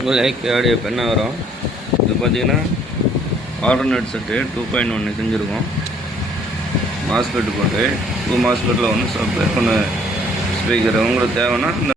உங்களுக்கு ஆடியோ பெண்ணா வரும். இது பார்த்தீங்கன்னா ஆல்டர்னேட் செட்டு 2.1 செஞ்சுருக்கோம். மாஸ்பெட்டு போட்டு 2 மாஸ்பெட்டில் ஒன்று சப்ளை ஒன்று ஸ்பீக்கர் உங்களுக்கு தேவைன்னா